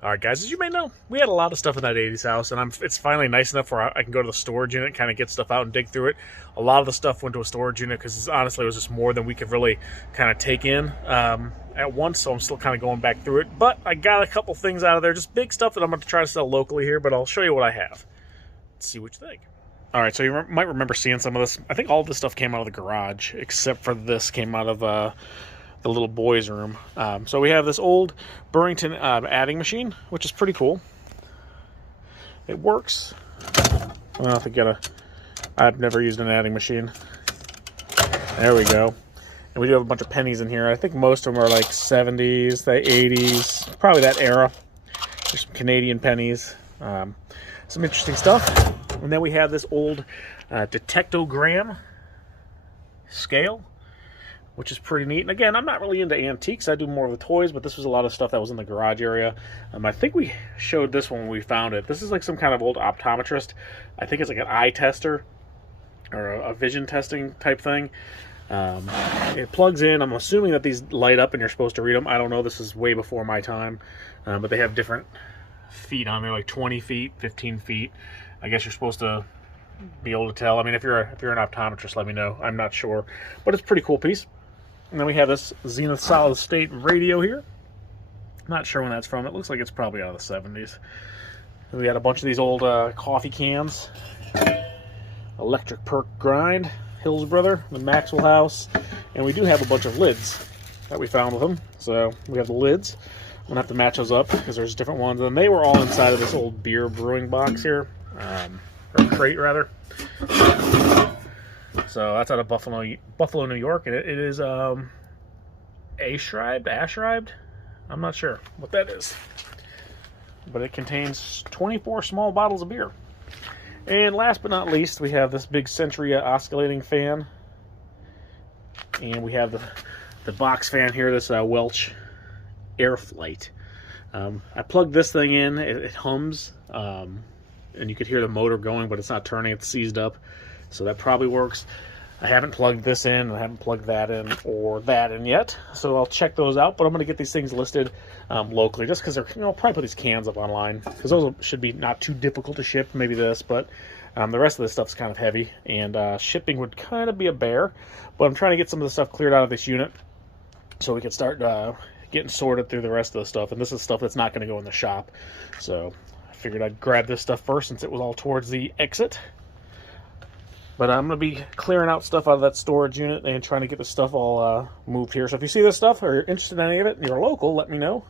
All right, guys, as you may know, we had a lot of stuff in that 80s house, and it's finally nice enough where I can go to the storage unit and kind of get stuff out and dig through it. A lot of the stuff went to a storage unit because honestly, it was just more than we could really kind of take in at once, so I'm still kind of going back through it. But I got a couple things out of there, just big stuff that I'm going to try to sell locally here, but I'll show you what I have. Let's see what you think. All right, so you might remember seeing some of this. I think all of this stuff came out of the garage, except for this came out of the little boys' room. So we have this old Burrington adding machine, which is pretty cool. It works. Well, I think I've never used an adding machine. There we go. And we do have a bunch of pennies in here. I think most of them are like 70s, the 80s, probably that era. There's some Canadian pennies. Some interesting stuff. And then we have this old detectogram scale, which is pretty neat. And again, I'm not really into antiques. I do more of the toys, but this was a lot of stuff that was in the garage area. I think we showed this one when we found it. This is like some kind of old optometrist. I think it's like an eye tester or a vision testing type thing. It plugs in. I'm assuming that these light up and you're supposed to read them. I don't know. This is way before my time. But they have different feet on there, like 20 feet, 15 feet. I guess you're supposed to be able to tell. I mean, if you're an optometrist, let me know. I'm not sure. But it's a pretty cool piece. And then we have this Zenith solid state radio here. Not sure when that's from. It looks like it's probably out of the 70s. And we got a bunch of these old coffee cans. Electric Perk Grind, Hills Brother, the Maxwell House. And we do have a bunch of lids that we found with them. So we have the lids. I'm going to have to match those up because there's different ones. And they were all inside of this old beer brewing box here. Or crate, rather. So that's out of Buffalo, New York, and it is ashribed. I'm not sure what that is, but it contains 24 small bottles of beer. And last but not least, we have this big Century oscillating fan, and we have the box fan here. This Welch Airflight. I plugged this thing in. It hums, and you could hear the motor going, but it's not turning. It's seized up. So that probably works. I haven't plugged this in, I haven't plugged that in or that in yet, so I'll check those out. But I'm going to get these things listed locally, just because they're, I'll probably put these cans up online, because those should be not too difficult to ship. Maybe this, but the rest of this stuff's kind of heavy, and shipping would kind of be a bear. But I'm trying to get some of the stuff cleared out of this unit, so we can start getting sorted through the rest of the stuff. And this is stuff that's not going to go in the shop, so I figured I'd grab this stuff first, since it was all towards the exit. But I'm going to be clearing out stuff out of that storage unit and trying to get the stuff all moved here. So if you see this stuff or you're interested in any of it and you're local, let me know.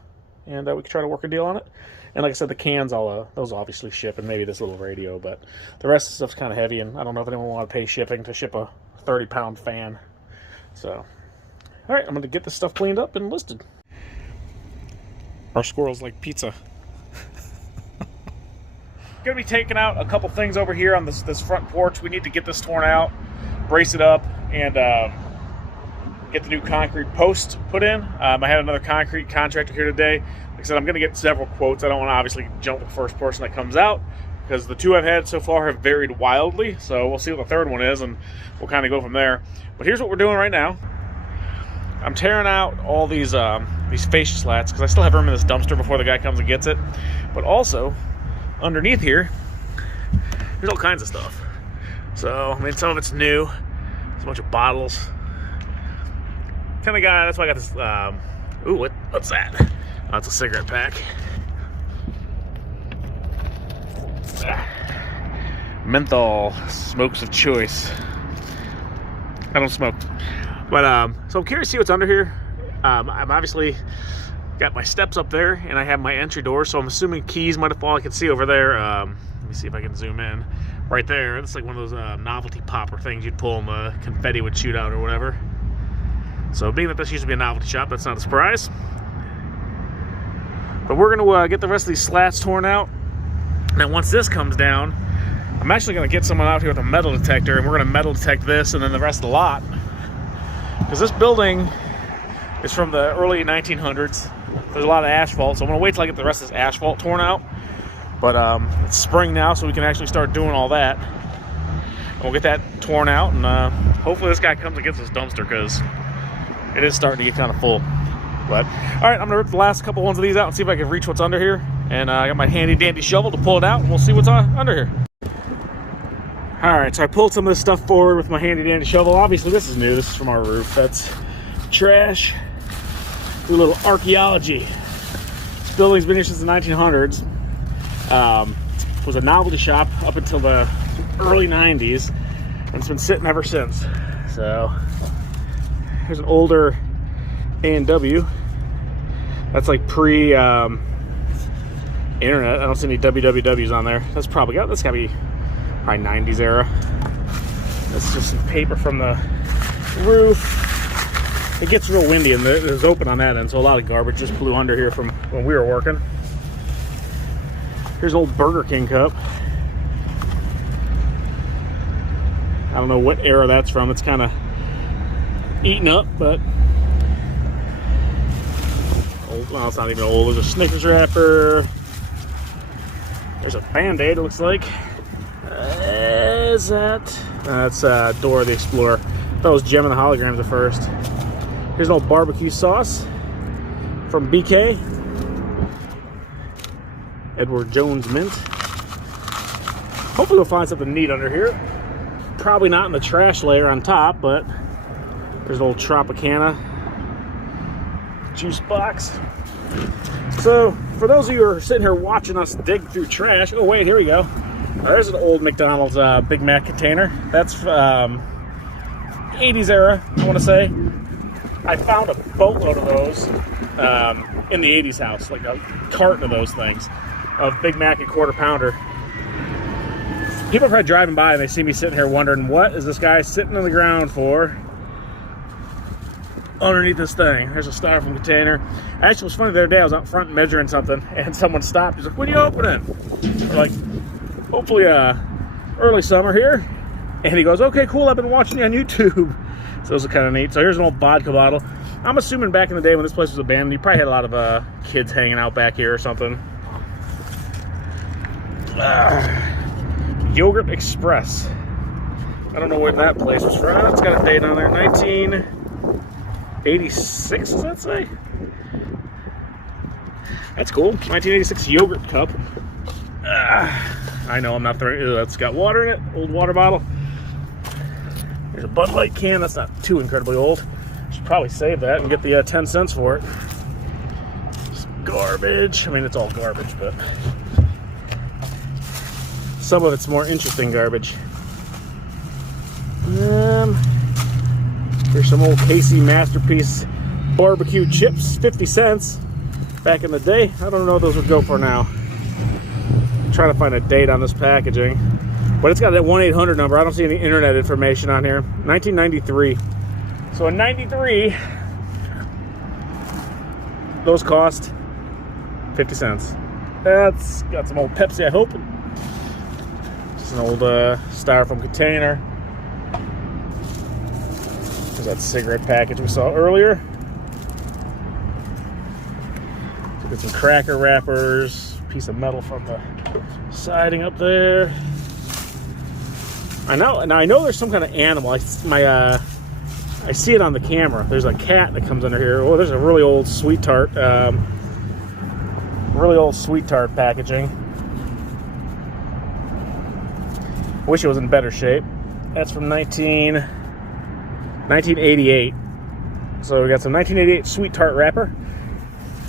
And we can try to work a deal on it. And like I said, the cans, those obviously ship, and maybe this little radio. But the rest of the stuff's kind of heavy, and I don't know if anyone will want to pay shipping to ship a 30-pound fan. So, all right, I'm going to get this stuff cleaned up and listed. Our squirrels like pizza. Going to be taking out a couple things over here on this front porch. We need to get this torn out, brace it up, and get the new concrete post put in. I had another concrete contractor here today. Like I said, I'm going to get several quotes. I don't want to obviously jump the first person that comes out, because the two I've had so far have varied wildly. So we'll see what the third one is, and we'll kind of go from there. But here's what we're doing right now. I'm tearing out all these fascia slats, because I still have room in this dumpster before the guy comes and gets it. But also, underneath here, there's all kinds of stuff. So, I mean, some of it's new. There's a bunch of bottles. Kind of guy, that's why I got this, ooh, what's that? Oh, it's a cigarette pack. Menthol, smokes of choice. I don't smoke. But, so I'm curious to see what's under here. I'm obviously got my steps up there, and I have my entry door, so I'm assuming keys might have fallen. I can see over there. Let me see if I can zoom in. Right there, it's like one of those novelty popper things you'd pull and the confetti would shoot out or whatever. So being that this used to be a novelty shop, that's not a surprise. But we're going to get the rest of these slats torn out. Now once this comes down, I'm actually going to get someone out here with a metal detector, and we're going to metal detect this and then the rest of the lot. Because this building is from the early 1900s. There's a lot of asphalt, so I'm going to wait till I get the rest of this asphalt torn out. But it's spring now, so we can actually start doing all that. And we'll get that torn out, and hopefully this guy comes and gets this dumpster, because it is starting to get kind of full. But all right, I'm going to rip the last couple ones of these out and see if I can reach what's under here, And I got my handy dandy shovel to pull it out, and we'll see what's under here. Alright, so I pulled some of this stuff forward with my handy dandy shovel. Obviously this is new, this is from our roof. That's trash. Do a little archaeology. This building's been here since the 1900s. It was a novelty shop up until the early 90s, and it's been sitting ever since. So here's an older A&W. That's like pre internet. I don't see any WWWs on there. That's gotta be probably 90s era. That's just some paper from the roof. It gets real windy and it was open on that end, so a lot of garbage just blew under here from when we were working. Here's an old Burger King cup. I don't know what era that's from. It's kind of eaten up, but old. Well, it's not even old. There's a Snickers wrapper. There's a Band-Aid, it looks like. Is that? That's Dora the Explorer. I thought it was Gem and the Holograms at first. Here's an old barbecue sauce from BK. Edward Jones Mint. Hopefully we'll find something neat under here. Probably not in the trash layer on top, but there's an old Tropicana juice box. So, for those of you who are sitting here watching us dig through trash, oh wait, here we go. There's an old McDonald's Big Mac container. That's 80s era, I want to say. I found a boatload of those in the 80s house, like a carton of those things, of Big Mac and Quarter Pounder. People are probably driving by and they see me sitting here wondering, what is this guy sitting on the ground for underneath this thing? There's a styrofoam container. Actually, it was funny the other day, I was out front measuring something and someone stopped. He's like, when are you opening? We're like, hopefully early summer here. And he goes, okay, cool, I've been watching you on YouTube. So those are kind of neat. So here's an old vodka bottle. I'm assuming back in the day when this place was abandoned, you probably had a lot of kids hanging out back here or something. Yogurt Express. I don't know where that place was from. It's got a date on there. 1986, does that say? That's cool. 1986 yogurt cup. I know I'm not throwing. That's got water in it. Old water bottle. There's a Bud Light can. That's not too incredibly old. Should probably save that and get the 10 cents for it. Some garbage. I mean, it's all garbage, but some of it's more interesting garbage. Here's some old Casey Masterpiece barbecue chips, 50 cents. Back in the day, I don't know what those would go for now. I'm trying to find a date on this packaging, but it's got that 1-800 number. I don't see any internet information on here. 1993. So in 93, those cost 50 cents. That's got some old Pepsi, I hope. It's an old styrofoam container. There's that cigarette package we saw earlier. Get some cracker wrappers, piece of metal from the siding up there. I know there's some kind of animal. I see it on the camera. There's a cat that comes under here. Oh, there's a really old sweet tart. Packaging. Wish it was in better shape. That's from 1988. So we got some 1988 sweet tart wrapper.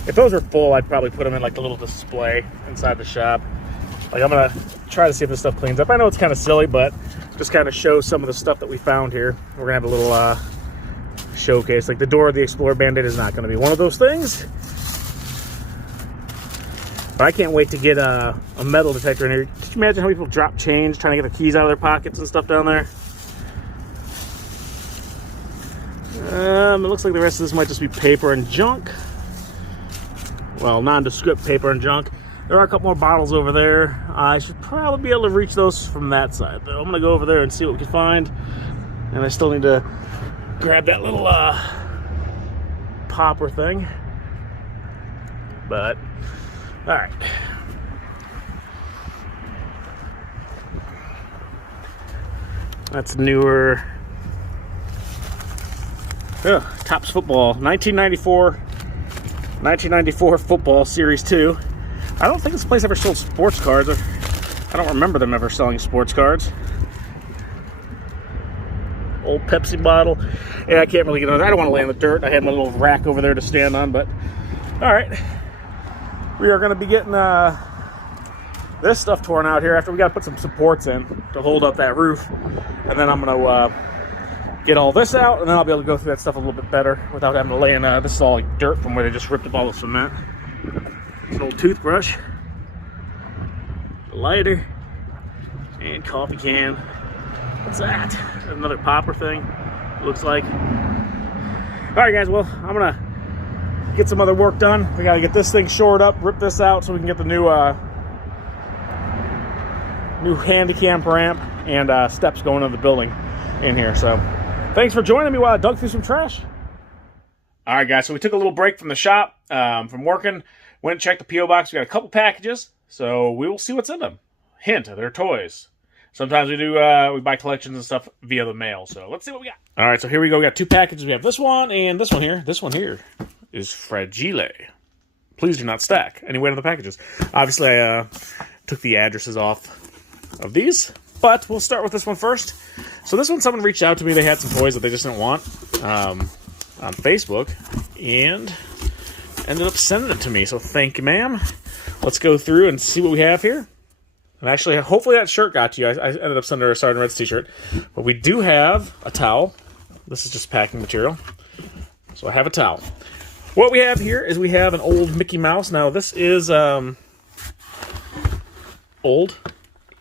If those were full, I'd probably put them in like a little display inside the shop. Like, I'm gonna try to see if this stuff cleans up. I know it's kind of silly, but just kind of show some of the stuff that we found here. We're gonna have a little showcase. Like the Dora the Explorer Band-Aid is not gonna be one of those things. But I can't wait to get a metal detector in here. Could you imagine how people drop change trying to get the keys out of their pockets and stuff down there? It looks like the rest of this might just be paper and junk. Well, nondescript paper and junk. There are a couple more bottles over there. I should probably be able to reach those from that side, though. I'm going to go over there and see what we can find. And I still need to grab that little popper thing. But, alright. That's newer. Topps football. 1994 football, Series 2. I don't think this place ever sold sports cards. I don't remember them ever selling sports cards. Old Pepsi bottle. Yeah, I can't really get on. I don't want to lay in the dirt. I had my little rack over there to stand on, but all right. We are going to be getting this stuff torn out here after we got to put some supports in to hold up that roof. And then I'm going to get all this out, and then I'll be able to go through that stuff a little bit better without having to lay in. This is all like dirt from where they just ripped up all the cement. An old toothbrush, a lighter, and coffee can. What's that? Another popper thing, it looks like. All right, guys, well, I'm going to get some other work done. We got to get this thing shored up, rip this out so we can get the new handy-cam ramp and steps going into the building in here. So thanks for joining me while I dug through some trash. All right, guys, so we took a little break from the shop, from working, went and checked the P.O. box. We got a couple packages, so we will see what's in them. Hint, they're toys. Sometimes we do, we buy collections and stuff via the mail, so let's see what we got. All right, so here we go. We got two packages. We have this one and this one here. This one here is fragile. Please do not stack any weight on the packages. Obviously, I took the addresses off of these, but we'll start with this one first. So this one, someone reached out to me. They had some toys that they just didn't want on Facebook, and ended up sending it to me. So thank you, ma'am. Let's go through and see what we have here. And actually, hopefully that shirt got to you. I ended up sending her a Sergeant Red's t-shirt. But we do have a towel. This is just packing material. So I have a towel. What we have here is we have an old Mickey Mouse. Now, this is old.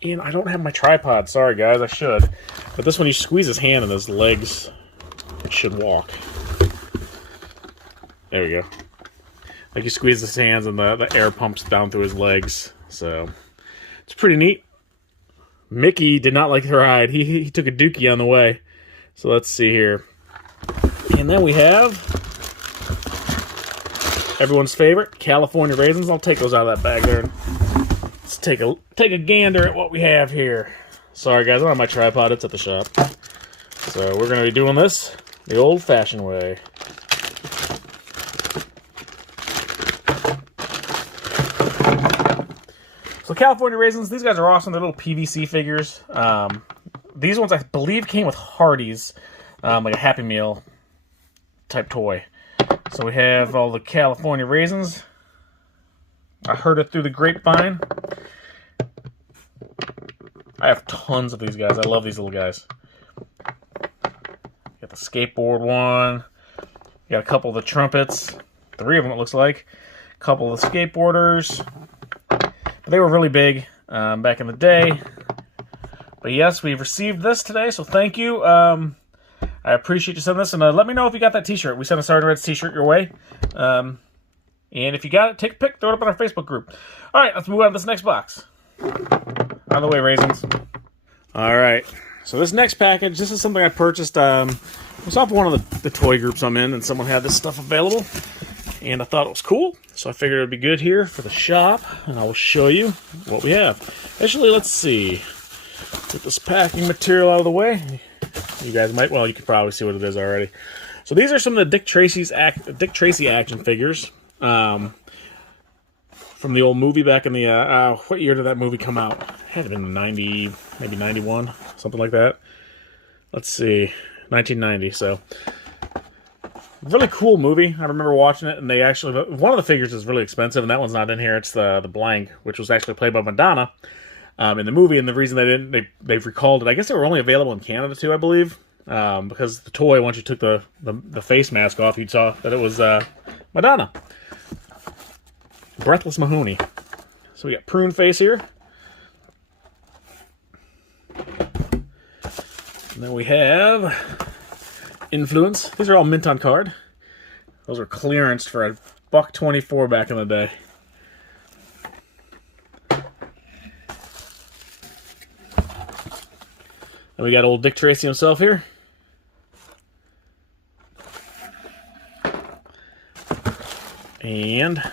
And I don't have my tripod. Sorry, guys. I should. But this one, you squeeze his hand and his legs should walk. There we go. Like you squeeze his hands and the air pumps down through his legs. So it's pretty neat. Mickey did not like the ride. He took a dookie on the way. So let's see here. And then we have everyone's favorite, California raisins. I'll take those out of that bag there. Let's take a gander at what we have here. Sorry guys, I don't have my tripod. It's at the shop. So we're going to be doing this the old-fashioned way. So California raisins, these guys are awesome. They're little PVC figures. These ones, I believe, came with Hardee's, like a Happy Meal type toy. So we have all the California raisins. I heard it through the grapevine. I have tons of these guys. I love these little guys. Got the skateboard one. Got a couple of the trumpets. 3 of them, it looks like. A couple of the skateboarders. But they were really big back in the day. But yes, we've received this today, so thank you. I appreciate you sending this, and let me know if you got that t-shirt. We sent a Sergeant Red's t-shirt your way. And if you got it, take a pic, throw it up on our Facebook group. All right, let's move on to this next box. On the way, raisins. All right, so this next package, this is something I purchased. It was off one of the toy groups I'm in, and someone had this stuff available. And I thought it was cool, so I figured it would be good here for the shop, and I will show you what we have. Actually, let's see. Get this packing material out of the way. You guys might, well, you can probably see what it is already. So these are some of the Dick Tracy action figures from the old movie back in the, what year did that movie come out? It had to have been 90, maybe 91, something like that. Let's see, 1990, so. Really cool movie. I remember watching it, and they actually, one of the figures is really expensive, and that one's not in here. It's the blank, which was actually played by Madonna in the movie, and the reason they've recalled it, I guess they were only available in Canada too, I believe, because the toy, once you took the face mask off, you saw that it was Madonna. Breathless Mahoney. So we got Prune Face here. And then we have Influence. These are all mint on card. Those were clearanced for $1.24 back in the day. And we got old Dick Tracy himself here. And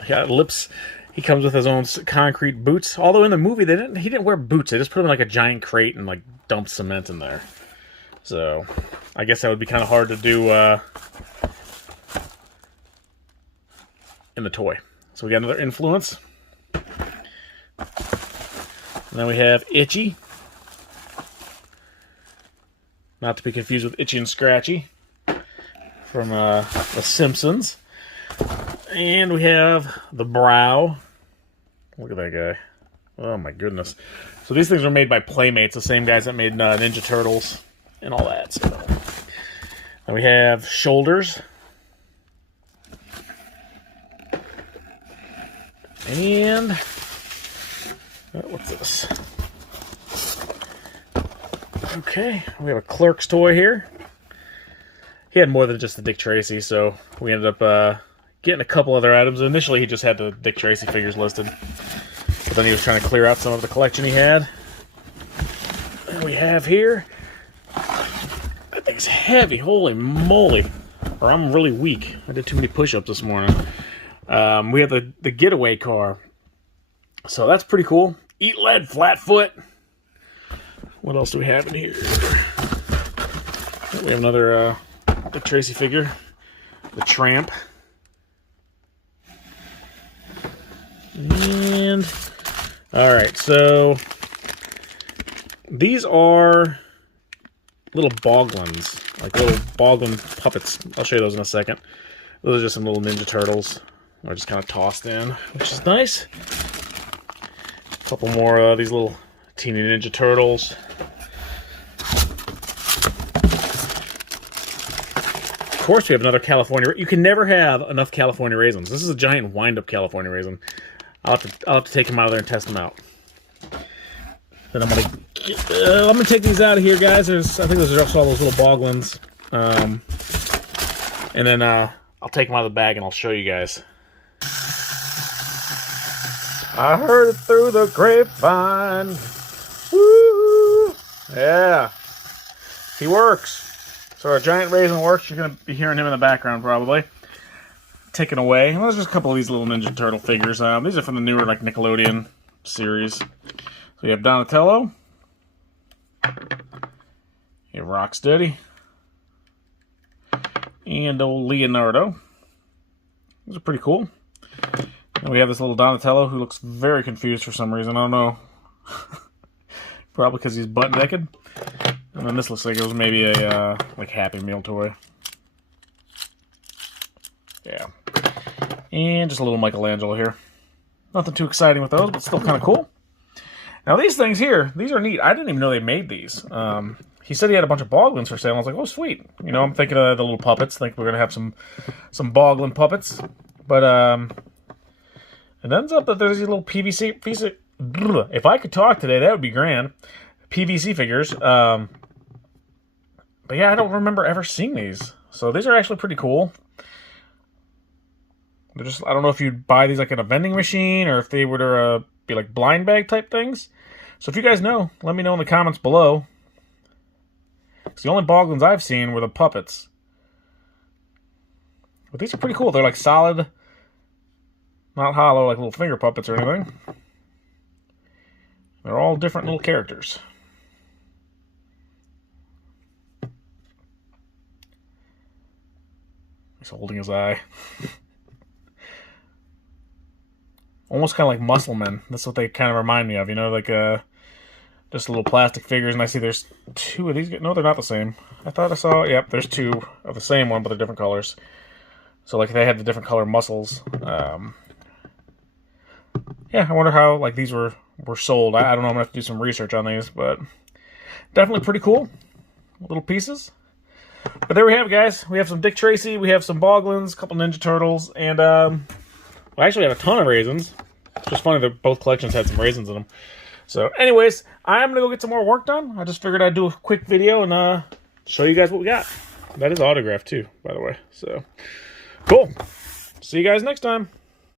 I got lips. He comes with his own concrete boots. Although in the movie he didn't wear boots. They just put him in like a giant crate and like dumped cement in there. So I guess that would be kind of hard to do in the toy. So we got another Influence. And then we have Itchy. Not to be confused with Itchy and Scratchy from The Simpsons. And we have the Brow. Look at that guy. Oh my goodness. So these things were made by Playmates, the same guys that made Ninja Turtles and all that. So then we have Shoulders. And what's this? Okay, we have a Clerk's toy here. He had more than just the Dick Tracy, so we ended up getting a couple other items. Initially, he just had the Dick Tracy figures listed, but then he was trying to clear out some of the collection he had. And we have here, that thing's heavy, holy moly. Or I'm really weak. I did too many push-ups this morning. We have the Getaway car. So that's pretty cool. Eat Lead, Flatfoot. What else do we have in here? We have another Dick Tracy figure. The Tramp. And alright, so these are little Boglins. Like little Boglin puppets. I'll show you those in a second. Those are just some little Ninja Turtles. They're just kind of tossed in, which is nice. A couple more of these little teeny Ninja Turtles. Of course, we have another California. You can never have enough California raisins. This is a giant wind-up California raisin. I'll have to take them out of there and test them out. Then I'm gonna take these out of here, guys. I think those are just all those little Boglins. And then I'll take them out of the bag and I'll show you guys. I heard it through the grapevine. Woo! Yeah. He works. So our giant raisin works. You're going to be hearing him in the background probably. Taken away. Well, there's just a couple of these little Ninja Turtle figures. These are from the newer like Nickelodeon series. So you have Donatello. You have Rocksteady. And old Leonardo. These are pretty cool. And we have this little Donatello who looks very confused for some reason. I don't know. Probably because he's butt naked. And then this looks like it was maybe a like Happy Meal toy. Yeah. And just a little Michelangelo here. Nothing too exciting with those, but still kind of cool. Now these things here, these are neat. I didn't even know they made these. He said he had a bunch of Boglins for sale. I was like, oh, sweet. You know, I'm thinking of the little puppets. Think we're going to have some Boglin puppets. But it ends up that there's these little PVC... If I could talk today, that would be grand. PVC figures. But yeah, I don't remember ever seeing these. So these are actually pretty cool. They're just, I don't know if you'd buy these like in a vending machine or if they were to be like blind bag type things. So if you guys know, let me know in the comments below. Because the only Boglins I've seen were the puppets. But these are pretty cool. They're like solid, not hollow like little finger puppets or anything. They're all different little characters. He's holding his eye. Almost kind of like Muscle Men. That's what they kind of remind me of, you know, like just little plastic figures. And I see there's two of these. No, they're not the same. I thought I saw, yep, there's two of the same one, but they're different colors. So like they had the different color muscles. Yeah, I wonder how like these were sold. I don't know. I'm gonna have to do some research on these, but definitely pretty coul little pieces. But there we have it, guys. We have some Dick Tracy, we have some Boglins, a couple Ninja Turtles, and we actually have a ton of raisins. It's just funny that both collections had some raisins in them. So anyways, I'm gonna go get some more work done. I just figured I'd do a quick video and show you guys what we got. That is autographed too, by the way. So cool. See you guys next time.